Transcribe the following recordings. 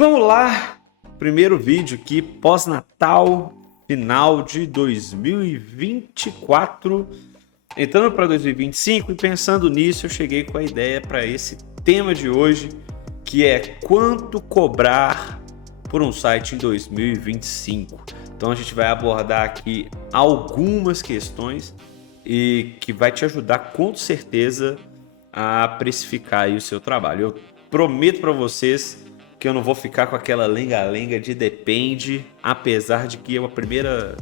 Vamos lá, primeiro vídeo aqui, pós-Natal, final de 2024, entrando para 2025 e pensando nisso, eu cheguei com a ideia para esse tema de hoje, que é quanto cobrar por um site em 2025. Então a gente vai abordar aqui algumas questões e que vai te ajudar com certeza a precificar aí o seu trabalho. Eu prometo para vocês que eu não vou ficar com aquela lenga-lenga de depende, apesar de que a primeira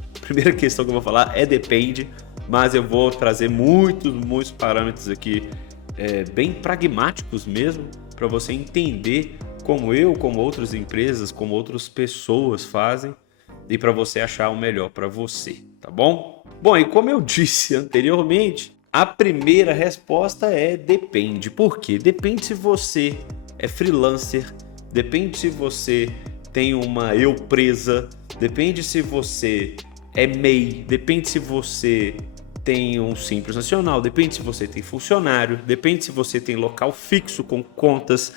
questão que eu vou falar é depende, mas eu vou trazer muitos parâmetros aqui bem pragmáticos mesmo, para você entender como eu, como outras empresas, como outras pessoas fazem e para você achar o melhor para você, tá bom? Bom, e como eu disse anteriormente, a primeira resposta é depende. Por quê? Depende se você é freelancer, depende se você tem uma empresa, depende se você é MEI, depende se você tem um Simples Nacional, depende se você tem funcionário, depende se você tem local fixo com contas,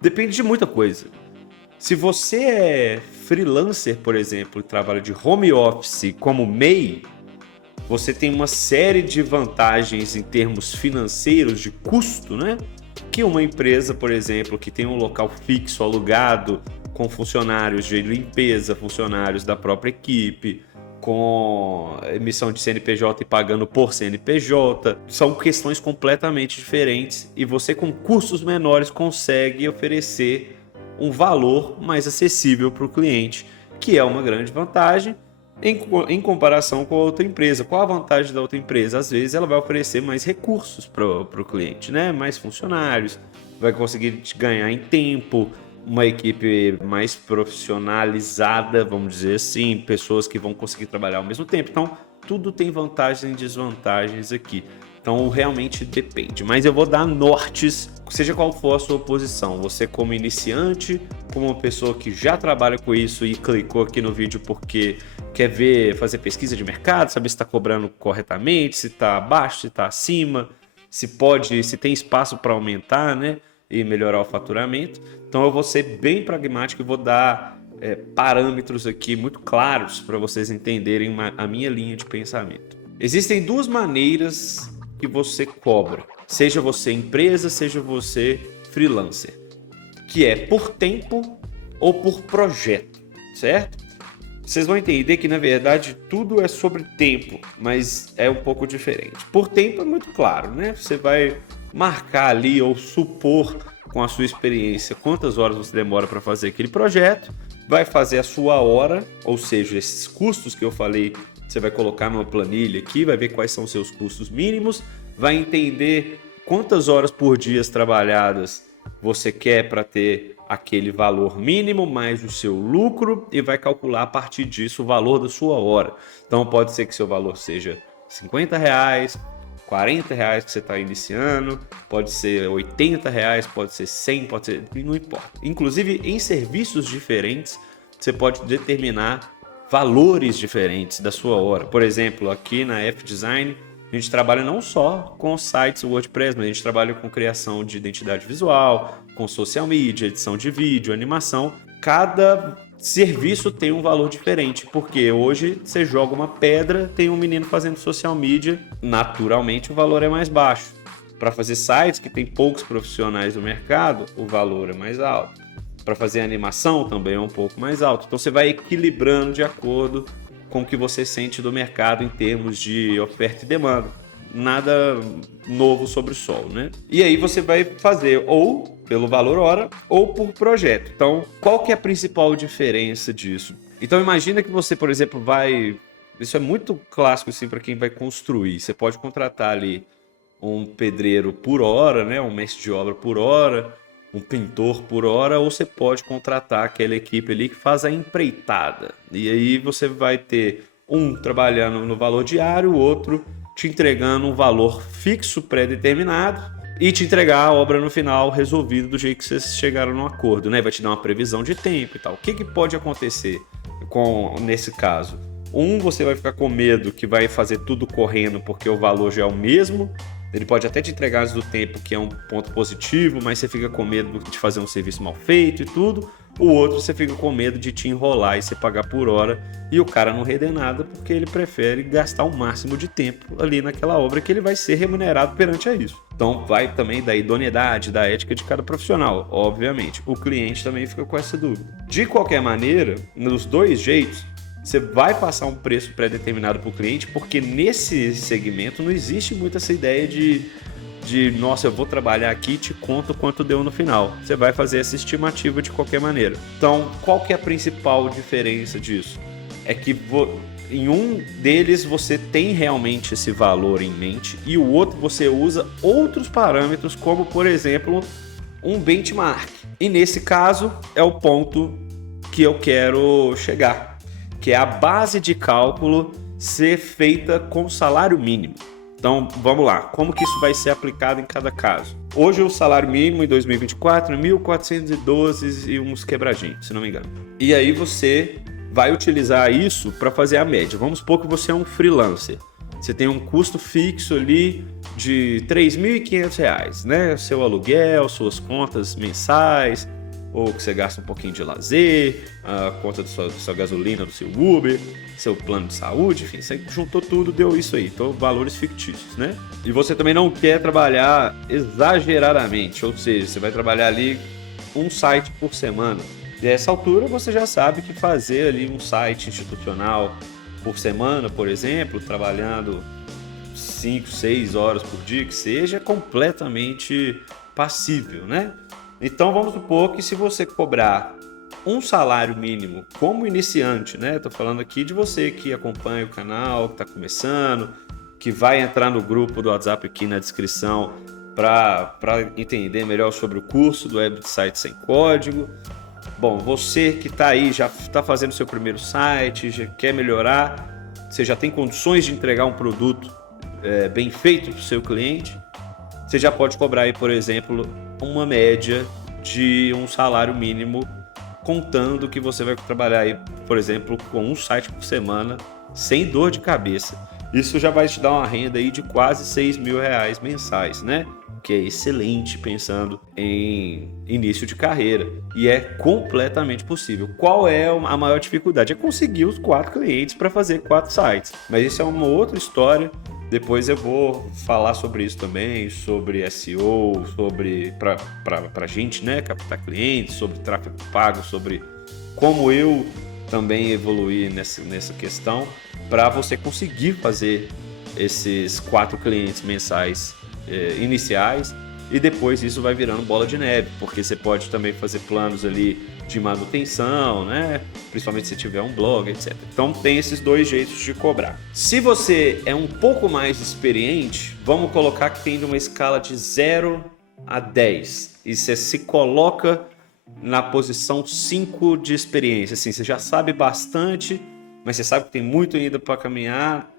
depende de muita coisa. Se você é freelancer, por exemplo, e trabalha de home office como MEI, você tem uma série de vantagens em termos financeiros de custo, né? Que uma empresa, por exemplo, que tem um local fixo alugado com funcionários de limpeza, funcionários da própria equipe, com emissão de CNPJ e pagando por CNPJ, são questões completamente diferentes e você com custos menores consegue oferecer um valor mais acessível para o cliente, que é uma grande vantagem em comparação com a outra empresa. Qual a vantagem da outra empresa? Às vezes ela vai oferecer mais recursos para o cliente, né? Mais funcionários, vai conseguir te ganhar em tempo, uma equipe mais profissionalizada, vamos dizer assim, pessoas que vão conseguir trabalhar ao mesmo tempo. Então, tudo tem vantagens e desvantagens aqui. Então, realmente depende. Mas eu vou dar nortes, seja qual for a sua posição. Você como iniciante, como uma pessoa que já trabalha com isso e clicou aqui no vídeo porque quer fazer pesquisa de mercado, saber se está cobrando corretamente, se está abaixo, se está acima, se tem espaço para aumentar, né? E melhorar o faturamento. Então eu vou ser bem pragmático e vou dar parâmetros aqui muito claros para vocês entenderem a minha linha de pensamento. Existem duas maneiras que você cobra, seja você empresa, seja você freelancer, que é por tempo ou por projeto, certo? Vocês vão entender que na verdade tudo é sobre tempo, mas é um pouco diferente. Por tempo é muito claro, né? Você vai marcar ali ou supor com a sua experiência quantas horas você demora para fazer aquele projeto, vai fazer a sua hora, ou seja, esses custos que eu falei, você vai colocar numa planilha aqui, vai ver quais são os seus custos mínimos, vai entender quantas horas por dia trabalhadas você quer para ter aquele valor mínimo mais o seu lucro e vai calcular a partir disso o valor da sua hora. Então pode ser que seu valor seja R$50, R$40 que você está iniciando, pode ser R$80, pode ser 100, pode ser, não importa. Inclusive em serviços diferentes você pode determinar valores diferentes da sua hora. Por exemplo, aqui na F-Design a gente trabalha não só com sites WordPress, mas a gente trabalha com criação de identidade visual, com social media, edição de vídeo, animação. Cada serviço tem um valor diferente, porque hoje você joga uma pedra, tem um menino fazendo social media, naturalmente o valor é mais baixo. Para fazer sites que tem poucos profissionais no mercado, o valor é mais alto. Para fazer animação também é um pouco mais alto. Então você vai equilibrando de acordo com o que você sente do mercado em termos de oferta e demanda. Nada novo sobre o sol, né? E aí você vai fazer ou pelo valor hora ou por projeto. Então, qual que é a principal diferença disso? Então, imagina que você, por exemplo, isso é muito clássico assim para quem vai construir. Você pode contratar ali um pedreiro por hora, né? Um mestre de obra por hora, um pintor por hora, ou você pode contratar aquela equipe ali que faz a empreitada. E aí você vai ter um trabalhando no valor diário, o outro te entregando um valor fixo pré-determinado e te entregar a obra no final resolvida do jeito que vocês chegaram no acordo, né? Vai te dar uma previsão de tempo e tal. O que pode acontecer nesse caso? Você vai ficar com medo que vai fazer tudo correndo porque o valor já é o mesmo. Ele pode até te entregar antes do tempo, que é um ponto positivo, mas você fica com medo de fazer um serviço mal feito e tudo. O outro você fica com medo de te enrolar e você pagar por hora e o cara não render nada porque ele prefere gastar o máximo de tempo ali naquela obra que ele vai ser remunerado perante a isso. Então vai também da idoneidade, da ética de cada profissional, obviamente. O cliente também fica com essa dúvida. De qualquer maneira, nos dois jeitos, você vai passar um preço pré-determinado para o cliente, porque nesse segmento não existe muito essa ideia de nossa, eu vou trabalhar aqui e te conto quanto deu no final. Você vai fazer essa estimativa de qualquer maneira. Então, qual que é a principal diferença disso? É que em um deles você tem realmente esse valor em mente e o outro você usa outros parâmetros, como por exemplo, um benchmark. E nesse caso é o ponto que eu quero chegar, que é a base de cálculo ser feita com salário mínimo. Então, vamos lá. Como que isso vai ser aplicado em cada caso? Hoje, o salário mínimo em 2024 é 1.412 e uns quebradinhos, se não me engano. E aí você vai utilizar isso para fazer a média. Vamos supor que você é um freelancer. Você tem um custo fixo ali de R$ 3.500, né? Seu aluguel, suas contas mensais, ou que você gasta um pouquinho de lazer, a conta da sua gasolina, do seu Uber, seu plano de saúde, enfim, você juntou tudo, deu isso aí, então valores fictícios, né? E você também não quer trabalhar exageradamente, ou seja, você vai trabalhar ali um site por semana. E a essa altura você já sabe que fazer ali um site institucional por semana, por exemplo, trabalhando 5, 6 horas por dia, que seja, é completamente passível, né? Então vamos supor que se você cobrar um salário mínimo como iniciante, né? Estou falando aqui de você que acompanha o canal, que está começando, que vai entrar no grupo do WhatsApp aqui na descrição para entender melhor sobre o curso do Website Sem Código. Bom, você que está aí, já está fazendo seu primeiro site, já quer melhorar, você já tem condições de entregar um produto bem feito para o seu cliente, você já pode cobrar aí, por exemplo, uma média de um salário mínimo, contando que você vai trabalhar aí, por exemplo, com um site por semana, sem dor de cabeça. Isso já vai te dar uma renda aí de quase R$6.000 mensais, né? Que é excelente pensando em início de carreira. E é completamente possível. Qual é a maior dificuldade? É conseguir os 4 clientes para fazer 4 sites. Mas isso é uma outra história. Depois eu vou falar sobre isso também, sobre SEO, sobre para gente, né, captar clientes, sobre tráfego pago, sobre como eu também evoluir nessa questão para você conseguir fazer esses 4 clientes mensais iniciais e depois isso vai virando bola de neve, porque você pode também fazer planos ali de manutenção, né? Principalmente se tiver um blog, etc. Então tem esses 2 jeitos de cobrar. Se você é um pouco mais experiente, vamos colocar que tem uma escala de 0 a 10 e você se coloca na posição 5 de experiência. Assim, você já sabe bastante, mas você sabe que tem muito ainda para caminhar,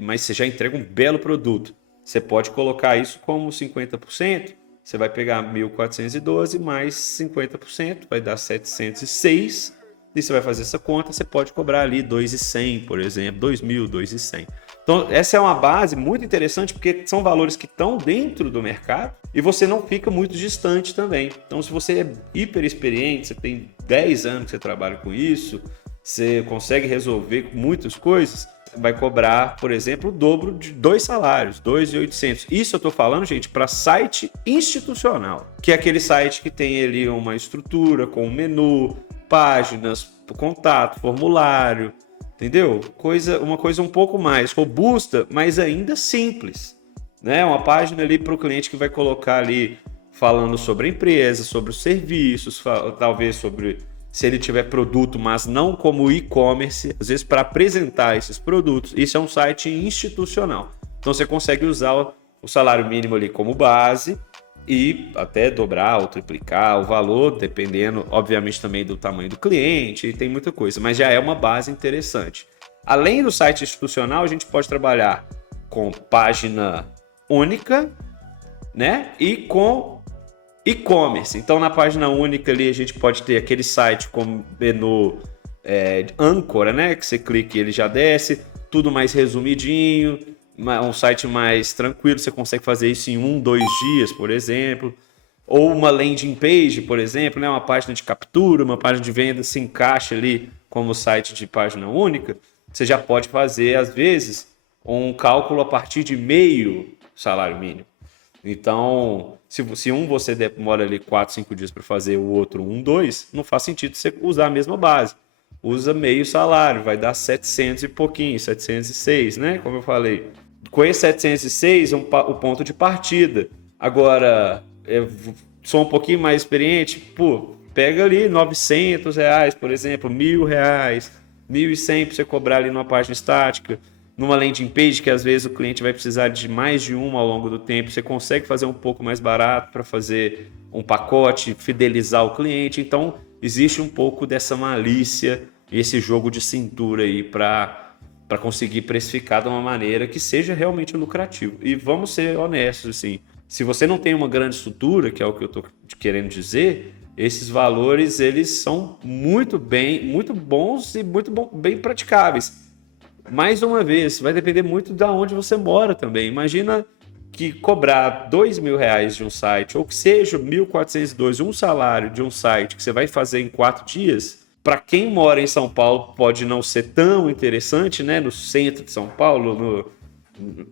mas você já entrega um belo produto. Você pode colocar isso como 50%. Você vai pegar 1.412 mais 50%, vai dar 706. E você vai fazer essa conta, você pode cobrar ali 2.100, por exemplo, 2.000, 2.100. Então, essa é uma base muito interessante, porque são valores que estão dentro do mercado e você não fica muito distante também. Então, se você é hiper experiente, você tem 10 anos que você trabalha com isso, você consegue resolver muitas coisas, vai cobrar, por exemplo, o dobro de 2 salários, 2.800. Isso eu estou falando, gente, para site institucional, que é aquele site que tem ali uma estrutura com um menu, páginas, contato, formulário, entendeu? Uma coisa um pouco mais robusta, mas ainda simples, né? Uma página ali para o cliente que vai colocar ali falando sobre a empresa, sobre os serviços, talvez sobre se ele tiver produto, mas não como e-commerce, às vezes para apresentar esses produtos. Isso é um site institucional. Então você consegue usar o salário mínimo ali como base e até dobrar ou triplicar o valor, dependendo, obviamente, também do tamanho do cliente, e tem muita coisa, mas já é uma base interessante. Além do site institucional, a gente pode trabalhar com página única, né? E com e-commerce. Então, na página única ali, a gente pode ter aquele site com menu âncora, né? Que você clica e ele já desce, tudo mais resumidinho, um site mais tranquilo, você consegue fazer isso em 1, 2 dias, por exemplo. ou uma landing page, por exemplo, né, uma página de captura, uma página de venda se encaixa ali como site de página única, você já pode fazer, às vezes, um cálculo a partir de meio salário mínimo. Então, se um você demora ali 4, 5 dias para fazer, o outro 1, 2, não faz sentido você usar a mesma base. Usa meio salário, vai dar 700 e pouquinho, 706, né? Como eu falei. Com esse 706 o ponto de partida. Agora, eu sou um pouquinho mais experiente, pô, pega ali R$ 900, por exemplo, R$ 1.000, 1.100 para você cobrar ali numa página estática, numa landing page que às vezes o cliente vai precisar de mais de uma ao longo do tempo, você consegue fazer um pouco mais barato para fazer um pacote, fidelizar o cliente. Então, existe um pouco dessa malícia e esse jogo de cintura aí para conseguir precificar de uma maneira que seja realmente lucrativo. E vamos ser honestos, assim, se você não tem uma grande estrutura, que é o que eu estou querendo dizer, esses valores eles são muito bons e bem praticáveis. Mais uma vez, vai depender muito de onde você mora também. Imagina que cobrar R$ 2.000 de um site, ou que seja 1.402, um salário de um site que você vai fazer em 4 dias, para quem mora em São Paulo pode não ser tão interessante, né? No centro de São Paulo,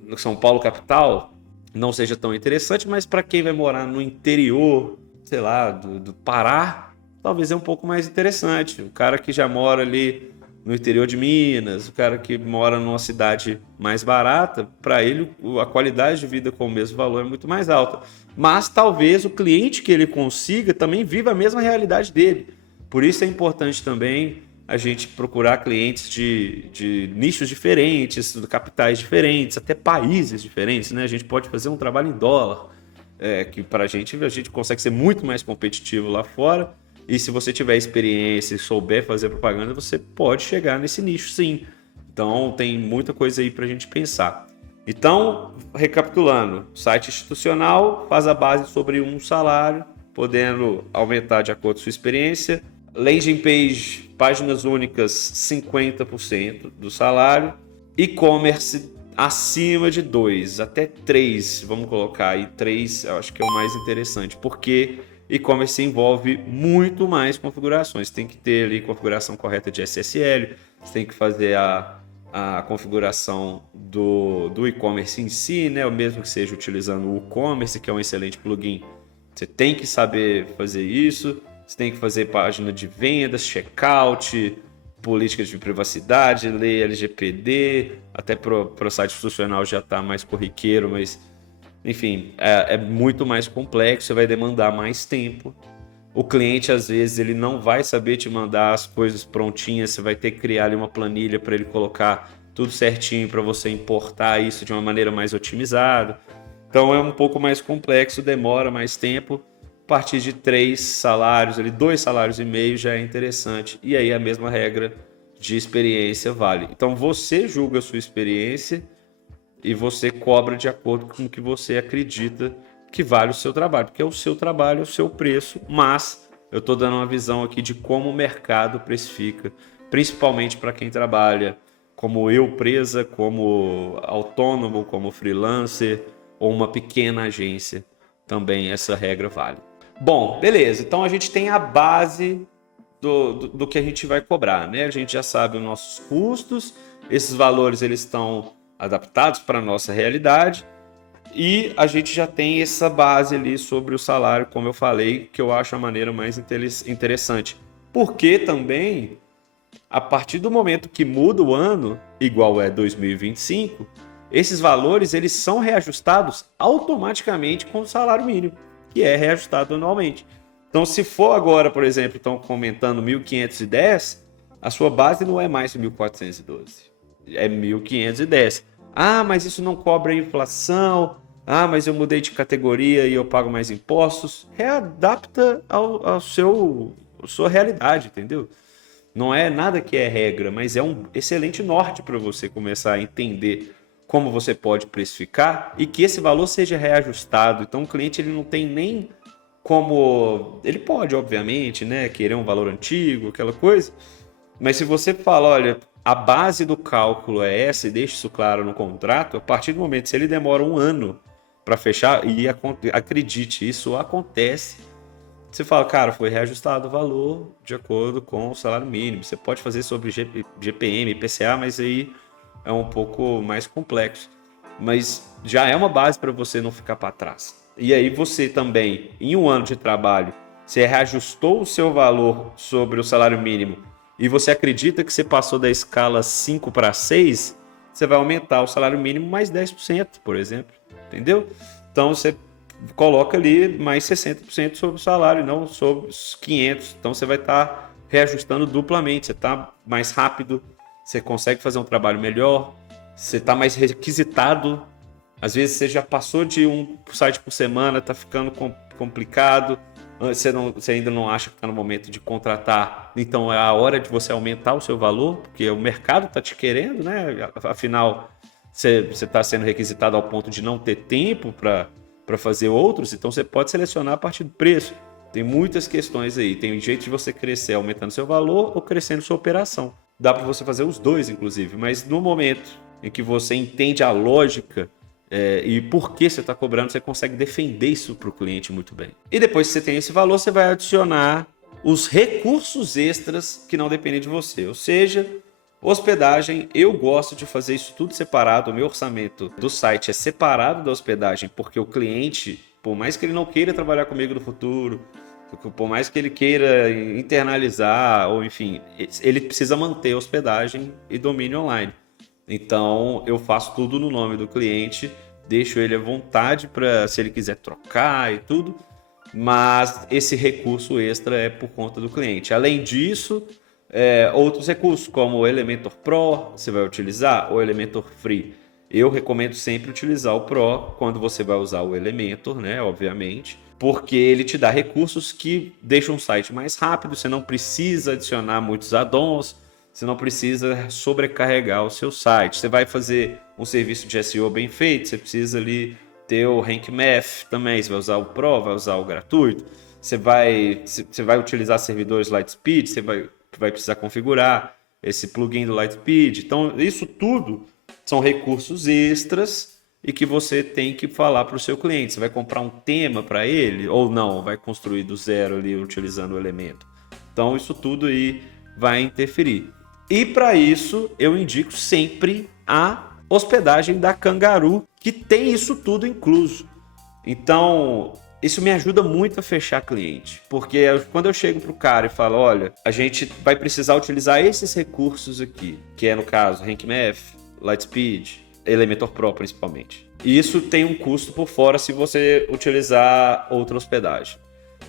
no São Paulo capital, não seja tão interessante, mas para quem vai morar no interior, sei lá, do Pará, talvez é um pouco mais interessante. O cara que já mora ali no interior de Minas, o cara que mora numa cidade mais barata, para ele a qualidade de vida com o mesmo valor é muito mais alta. Mas talvez o cliente que ele consiga também viva a mesma realidade dele. Por isso é importante também a gente procurar clientes de nichos diferentes, de capitais diferentes, até países diferentes, né? A gente pode fazer um trabalho em dólar, que para a gente consegue ser muito mais competitivo lá fora. E se você tiver experiência e souber fazer propaganda, você pode chegar nesse nicho, sim. Então, tem muita coisa aí para a gente pensar. Então, recapitulando, site institucional faz a base sobre um salário, podendo aumentar de acordo com sua experiência. Landing page, páginas únicas, 50% do salário. E-commerce acima de 2, até 3, vamos colocar aí 3, eu acho que é o mais interessante, porque e-commerce envolve muito mais configurações. Tem que ter ali configuração correta de SSL, você tem que fazer a configuração do e-commerce em si, né? O mesmo que seja utilizando o WooCommerce, que é um excelente plugin. Você tem que saber fazer isso, você tem que fazer página de vendas, checkout, políticas de privacidade, lei LGPD, até para o site institucional já está mais corriqueiro, mas enfim, é muito mais complexo, vai demandar mais tempo. O cliente, às vezes, ele não vai saber te mandar as coisas prontinhas, você vai ter que criar ali uma planilha para ele colocar tudo certinho para você importar isso de uma maneira mais otimizada. Então é um pouco mais complexo, demora mais tempo. A partir de 3 salários, ali, 2,5 salários já é interessante. E aí a mesma regra de experiência vale. Então você julga a sua experiência e você cobra de acordo com o que você acredita que vale o seu trabalho, porque é o seu trabalho, é o seu preço, mas eu estou dando uma visão aqui de como o mercado precifica, principalmente para quem trabalha como eu, empresa, como autônomo, como freelancer ou uma pequena agência, também essa regra vale. Bom, beleza, então a gente tem a base do que a gente vai cobrar, né? A gente já sabe os nossos custos, esses valores eles estão adaptados para a nossa realidade e a gente já tem essa base ali sobre o salário, como eu falei, que eu acho a maneira mais interessante. Porque também, a partir do momento que muda o ano, igual é 2025, esses valores eles são reajustados automaticamente com o salário mínimo, que é reajustado anualmente. Então, se for agora, por exemplo, estão comentando 1.510, a sua base não é mais 1.412. É 1.510. Ah, mas isso não cobre a inflação. Ah, mas eu mudei de categoria e eu pago mais impostos. Readapta à sua realidade, entendeu? Não é nada que é regra, mas é um excelente norte para você começar a entender como você pode precificar e que esse valor seja reajustado. Então o cliente ele não tem nem como... Ele pode, obviamente, né, querer um valor antigo, aquela coisa. Mas se você fala, olha, a base do cálculo é essa e deixa isso claro no contrato, a partir do momento, se ele demora um ano para fechar, e acredite, isso acontece. Você fala, cara, foi reajustado o valor de acordo com o salário mínimo. Você pode fazer sobre GPM, IPCA, mas aí é um pouco mais complexo. Mas já é uma base para você não ficar para trás. E aí você também, em um ano de trabalho, você reajustou o seu valor sobre o salário mínimo e você acredita que você passou da escala 5 para 6, você vai aumentar o salário mínimo mais 10%, por exemplo. Entendeu? Então você coloca ali mais 60% sobre o salário, não sobre os 500. Então você vai estar reajustando duplamente. Você está mais rápido, você consegue fazer um trabalho melhor, você está mais requisitado. Às vezes você já passou de um site por semana, está ficando complicado, você ainda não acha que está no momento de contratar, então é a hora de você aumentar o seu valor, porque o mercado está te querendo, né? Afinal, você está sendo requisitado ao ponto de não ter tempo para fazer outros, então você pode selecionar a partir do preço. Tem muitas questões aí, tem um jeito de você crescer aumentando seu valor ou crescendo sua operação. Dá para você fazer os dois, inclusive, mas no momento em que você entende a lógica e por que você está cobrando, você consegue defender isso para o cliente muito bem. E depois que você tem esse valor, você vai adicionar os recursos extras que não dependem de você, ou seja, hospedagem. Eu gosto de fazer isso tudo separado. O meu orçamento do site é separado da hospedagem, porque o cliente, por mais que ele não queira trabalhar comigo no futuro, por mais que ele queira internalizar, ou enfim, ele precisa manter hospedagem e domínio online. Então eu faço tudo no nome do cliente, deixo ele à vontade para se ele quiser trocar e tudo, mas esse recurso extra é por conta do cliente. Além disso, outros recursos como o Elementor Pro você vai utilizar, ou Elementor Free. Eu recomendo sempre utilizar o Pro quando você vai usar o Elementor, né? Obviamente, porque ele te dá recursos que deixam o site mais rápido, você não precisa adicionar muitos add-ons, você não precisa sobrecarregar o seu site. Você vai fazer um serviço de SEO bem feito, você precisa ali ter o Rank Math também, você vai usar o Pro, vai usar o gratuito, você vai utilizar servidores Lightspeed, você vai precisar configurar esse plugin do Lightspeed. Então, isso tudo são recursos extras e que você tem que falar para o seu cliente. Você vai comprar um tema para ele ou não, vai construir do zero ali utilizando o elemento. Então, isso tudo aí vai interferir. E para isso, eu indico sempre a hospedagem da Kangaroo, que tem isso tudo incluso. Então, isso me ajuda muito a fechar cliente, porque quando eu chego pro cara e falo, olha, a gente vai precisar utilizar esses recursos aqui, que é no caso Rank Math, Lightspeed, Elementor Pro principalmente. E isso tem um custo por fora se você utilizar outra hospedagem.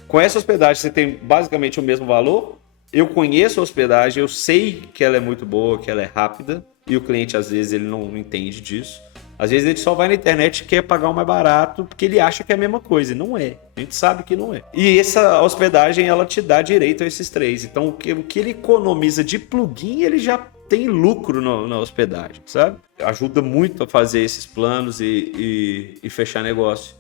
Com essa hospedagem você tem basicamente o mesmo valor. Eu conheço a hospedagem, eu sei que ela é muito boa, que ela é rápida, e o cliente às vezes ele não entende disso. Às vezes ele só vai na internet e quer pagar o mais barato porque ele acha que é a mesma coisa. E não é. A gente sabe que não é. E essa hospedagem, ela te dá direito a esses três. Então, o que ele economiza de plugin, ele já tem lucro na hospedagem, sabe? Ajuda muito a fazer esses planos e fechar negócio.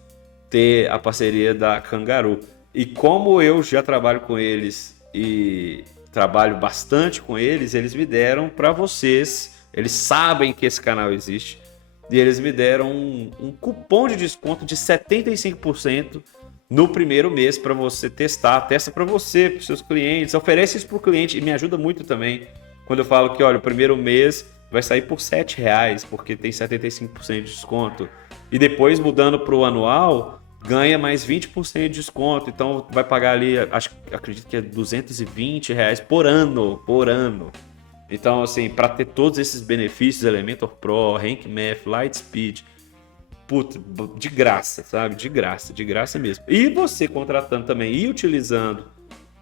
Ter a parceria da Kangaroo. E como eu já trabalho com eles e trabalho bastante com eles, eles me deram para vocês. Eles sabem que esse canal existe. E eles me deram um cupom de desconto de 75% no primeiro mês para você testar. Testa para você, para os seus clientes. Oferece isso para o cliente e me ajuda muito também. Quando eu falo que, olha, o primeiro mês vai sair por R$7, porque tem 75% de desconto. E depois, mudando para o anual, ganha mais 20% de desconto. Então, vai pagar ali, acredito que é R$220 por ano. Então, assim, para ter todos esses benefícios, Elementor Pro, Rank Math, Lightspeed, puta, de graça, sabe? De graça mesmo. E você contratando também e utilizando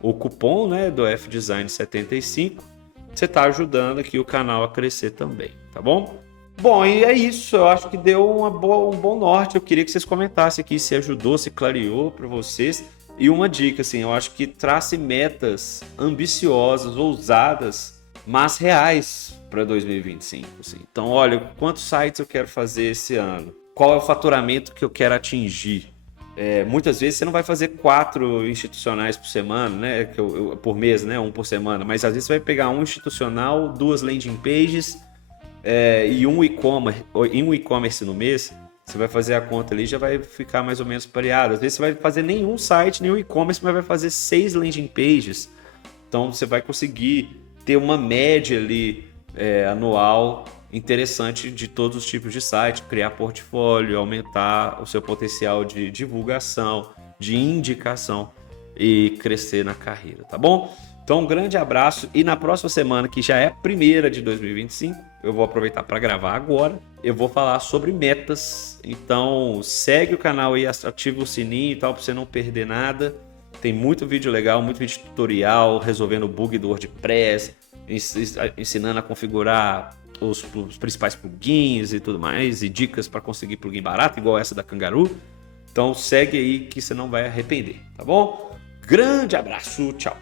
o cupom, né, do FDesign75, você está ajudando aqui o canal a crescer também, tá bom? Bom, e é isso. Eu acho que deu um bom norte. Eu queria que vocês comentassem aqui se ajudou, se clareou para vocês. E uma dica, assim, eu acho que trace metas ambiciosas, ousadas, mas reais para 2025. Assim. Então, olha, quantos sites eu quero fazer esse ano? Qual é o faturamento que eu quero atingir? Muitas vezes você não vai fazer 4 institucionais por semana, né? Por mês, né? 1 por semana. Mas às vezes você vai pegar um institucional, 2 landing pages e um e-commerce no mês. Você vai fazer a conta ali, já vai ficar mais ou menos pareado. Às vezes você vai fazer nenhum site, nenhum e-commerce, mas vai fazer 6 landing pages. Então você vai conseguir ter uma média ali anual interessante de todos os tipos de site, criar portfólio, aumentar o seu potencial de divulgação, de indicação e crescer na carreira, tá bom? Então, um grande abraço e na próxima semana, que já é a primeira de 2025, eu vou aproveitar para gravar agora, eu vou falar sobre metas. Então, segue o canal aí, ativa o sininho e tal, para você não perder nada. Tem muito vídeo legal, muito vídeo tutorial, resolvendo o bug do WordPress, ensinando a configurar os principais plugins e tudo mais, e dicas para conseguir plugin barato, igual essa da Kangaroo. Então, segue aí que você não vai arrepender, tá bom? Grande abraço, tchau!